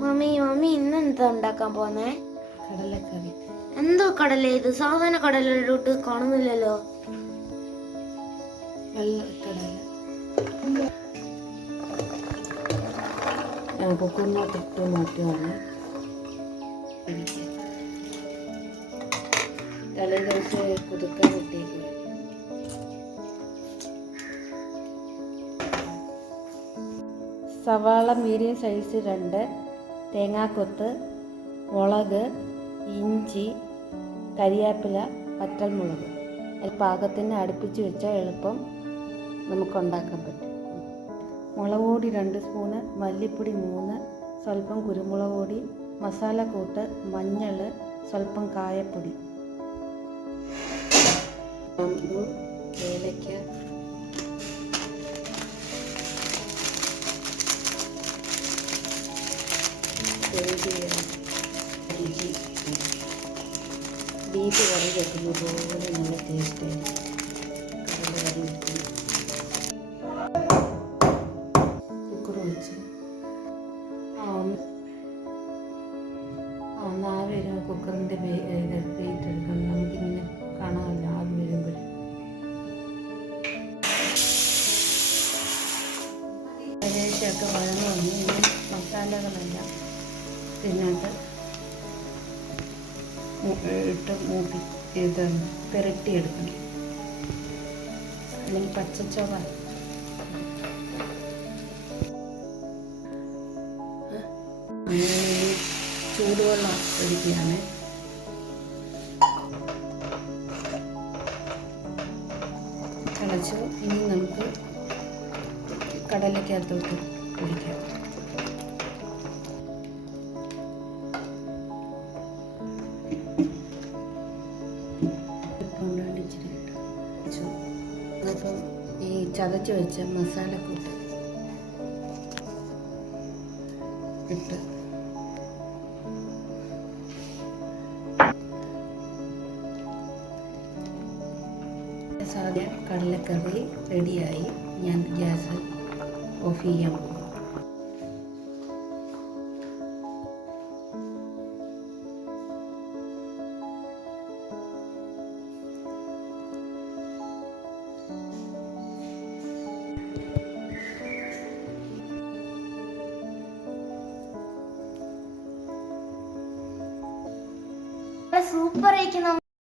Mummy ഇന്നെന്താ ഉണ്ടാക്കാൻ പോന്നേ? കടലക്കറി. എന്തോ കടല ഇത്? സാധാരണ കടലോട്ട് കാണുന്നില്ലല്ലോ. വെള്ളക്കടല. കുക്കറിനകത്തിട്ട് മാറ്റുവാണ്. തലേ ദിവസം കുതിർക്കാൻ ഇട്ടേക്ക്. സവാള മീഡിയം സൈസ് 2, തേങ്ങാക്കൊത്ത്, മുളക്, ഇഞ്ചി, കരിയാപ്പില, വറ്റൽമുളക്. പാകത്തിന് അടുപ്പിച്ച് വെച്ചാൽ എളുപ്പം നമുക്കുണ്ടാക്കാൻ പറ്റും. മുളക് പൊടി 2 സ്പൂണ്, മല്ലിപ്പൊടി 3, സ്വല്പം കുരുമുളക് പൊടി, മസാലക്കൂട്ട്, മഞ്ഞൾ, സ്വല്പം കായപ്പൊടി, ഏലക്ക, ഇഞ്ചി. ബീഫ് കറി വെക്കുന്ന പോലെ നല്ല ടേസ്റ്റ് കറി വെക്കുന്നു. കുക്കർ വെച്ച് ആവി വരും. കുക്കറിൻ്റെ വെയിറ്റ് എടുക്കണം. നമുക്കിങ്ങനെ കാണാമല്ലോ ആവി വരുമ്പോൾ. ഏകദേശമൊക്കെ വഴന്നു വന്നു. ഇനി മസാലകളെല്ലാം ഇതിനകത്ത് ഇട്ട് മൂപ്പി ഇത് പുരട്ടിയെടുക്കണം. അല്ലെങ്കിൽ പച്ചച്ചോവ. ചൂടുവെള്ളം ഒഴിക്കുകയാണ്. തിളച്ചു. ഇനി നമുക്ക് കടലക്കകത്തോട്ട് ഒഴിക്കാം. അപ്പം ഈ ചതച്ച് വെച്ച മസാലക്കൂട്ട് ഇട്ട് സാധ്യ കടലക്കറി റെഡിയായി. ഞാൻ ഗ്യാസ് ഓഫ് ചെയ്യാൻ പോകും. സൂപ്പർ ആയിരിക്കും.